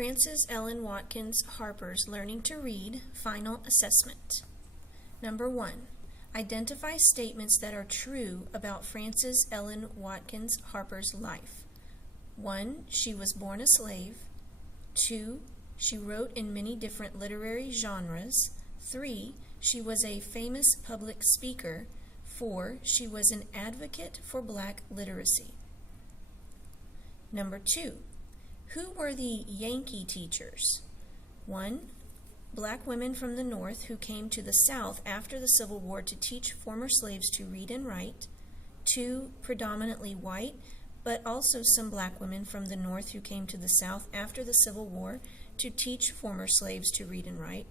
Frances Ellen Watkins Harper's Learning to Read Final Assessment. Number 1. Identify statements that are true about Frances Ellen Watkins Harper's life. 1. She was born a slave. 2. She wrote in many different literary genres. 3. She was a famous public speaker. 4. She was an advocate for black literacy. Number 2. Who were the Yankee teachers? 1. Black women from the North who came to the South after the Civil War to teach former slaves to read and write. 2. Predominantly white, but also some black women from the North who came to the South after the Civil War to teach former slaves to read and write.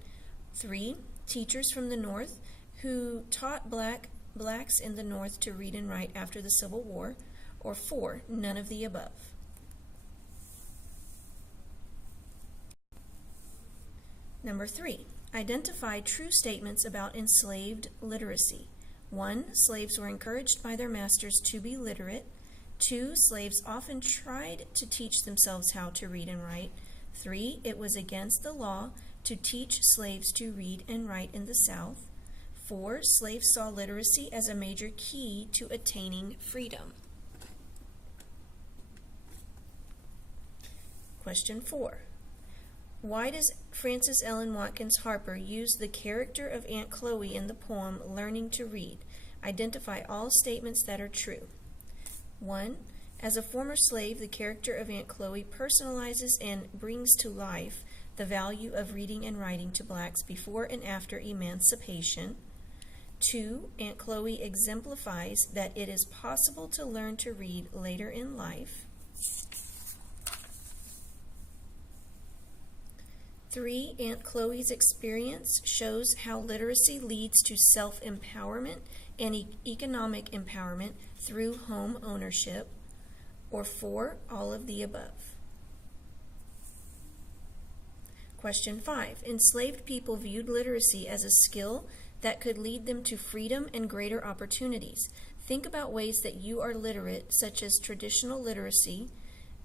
3. Teachers from the North who taught blacks in the North to read and write after the Civil War. Or 4. None of the above. Number 3. Identify true statements about enslaved literacy. 1. Slaves were encouraged by their masters to be literate. 2. Slaves often tried to teach themselves how to read and write. 3. It was against the law to teach slaves to read and write in the South. 4. Slaves saw literacy as a major key to attaining freedom. Question 4. Why does Frances Ellen Watkins Harper use the character of Aunt Chloe in the poem Learning to Read? Identify all statements that are true. 1. As a former slave, the character of Aunt Chloe personalizes and brings to life the value of reading and writing to blacks before and after emancipation. 2. Aunt Chloe exemplifies that it is possible to learn to read later in life. 3. Aunt Chloe's experience shows how literacy leads to self-empowerment and economic empowerment through home ownership. Or 4. All of the above. Question 5. Enslaved people viewed literacy as a skill that could lead them to freedom and greater opportunities. Think about ways that you are literate, such as traditional literacy,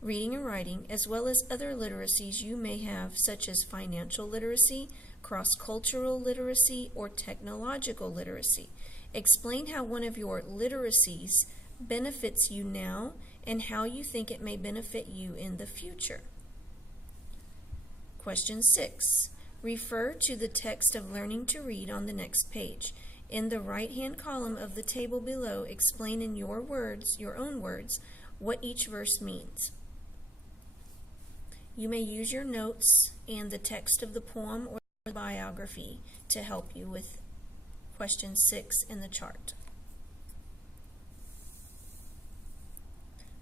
reading and writing, as well as other literacies you may have, such as financial literacy, cross-cultural literacy, or technological literacy. Explain how one of your literacies benefits you now and how you think it may benefit you in the future. Question 6. Refer to the text of Learning to Read on the next page. In the right-hand column of the table below, explain in your own words, what each verse means. You may use your notes and the text of the poem or the biography to help you with question 6 in the chart.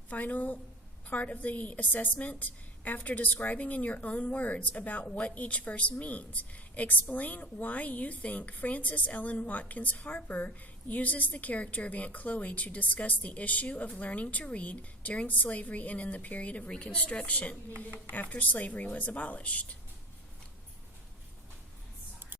Final part of the assessment. After describing in your own words about what each verse means, explain why you think Frances Ellen Watkins Harper uses the character of Aunt Chloe to discuss the issue of learning to read during slavery and in the period of Reconstruction, after slavery was abolished.